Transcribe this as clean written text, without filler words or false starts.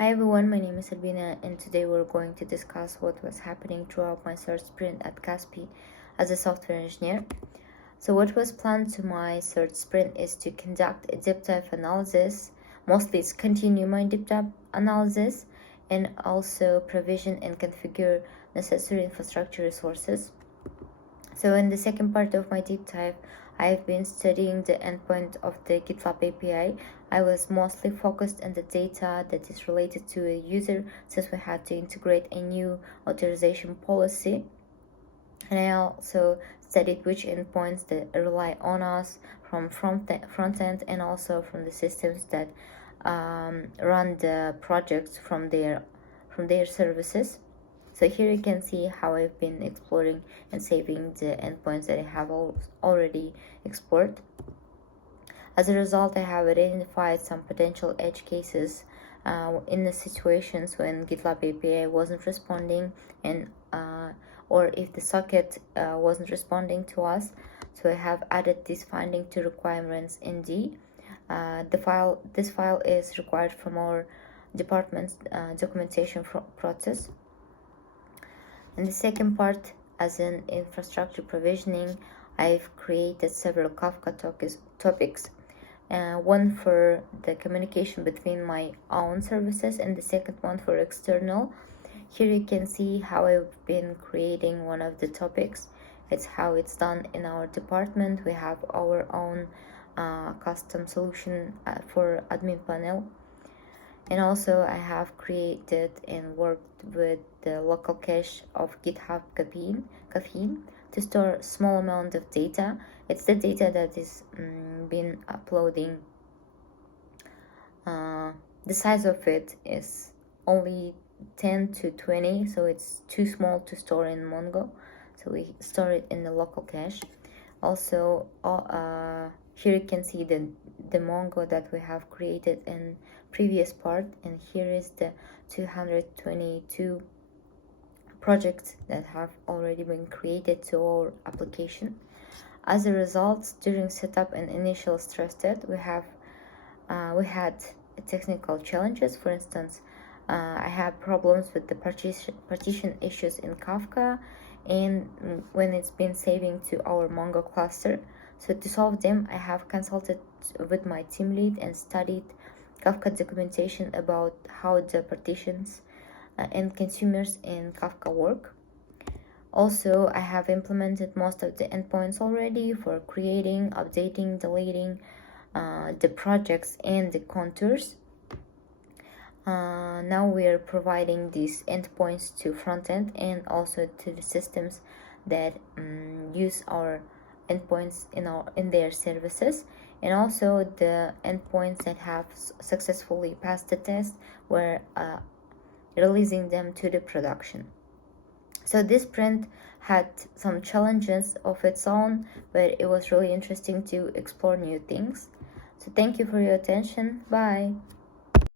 Hi everyone, my name is Albina and today we're going to discuss what was happening throughout my third sprint at Kaspi as a software engineer. So what was planned to my third sprint is to conduct a deep dive analysis, mostly it's continue my deep dive analysis, and also provision and configure necessary infrastructure resources. So in the second part of my deep dive, I've been studying the endpoint of the GitLab API. I was mostly focused on the data that is related to a user since we had to integrate a new authorization policy. And I also studied which endpoints that rely on us from front end and also from the systems that run the projects from their services. So here you can see how I've been exploring and saving the endpoints that I have already explored. As a result, I have identified some potential edge cases in the situations when GitLab API wasn't responding and or if the socket wasn't responding to us. So I have added this finding to requirements in D. This file is required from our department's documentation process. In the second part, as in infrastructure provisioning, I've created several Kafka topics. One for the communication between my own services and the second one for external. Here you can see how I've been creating one of the topics. It's how it's done in our department. We have our own custom solution for admin panel. And also I have created and worked with the local cache of GitHub Caffeine to store a small amount of data. It's the data that is been uploading. The size of it is only 10 to 20, so it's too small to store in Mongo. So we store it in the local cache. Also, here you can see the Mongo that we have created in previous part, and here is the 222 projects that have already been created to our application. As a result, during setup and initial stress test, we had technical challenges. For instance, I had problems with the partition issues in Kafka and when it's been saving to our Mongo cluster. So to solve them, I have consulted with my team lead and studied Kafka documentation about how the partitions and consumers in Kafka work. Also, I have implemented most of the endpoints already for creating, updating, deleting the projects and the contours. Now we are providing these endpoints to front-end and also to the systems that use our endpoints in their services, and also the endpoints that have successfully passed the test, we're releasing them to the production. So this sprint had some challenges of its own, but it was really interesting to explore new things. So thank you for your attention. Bye.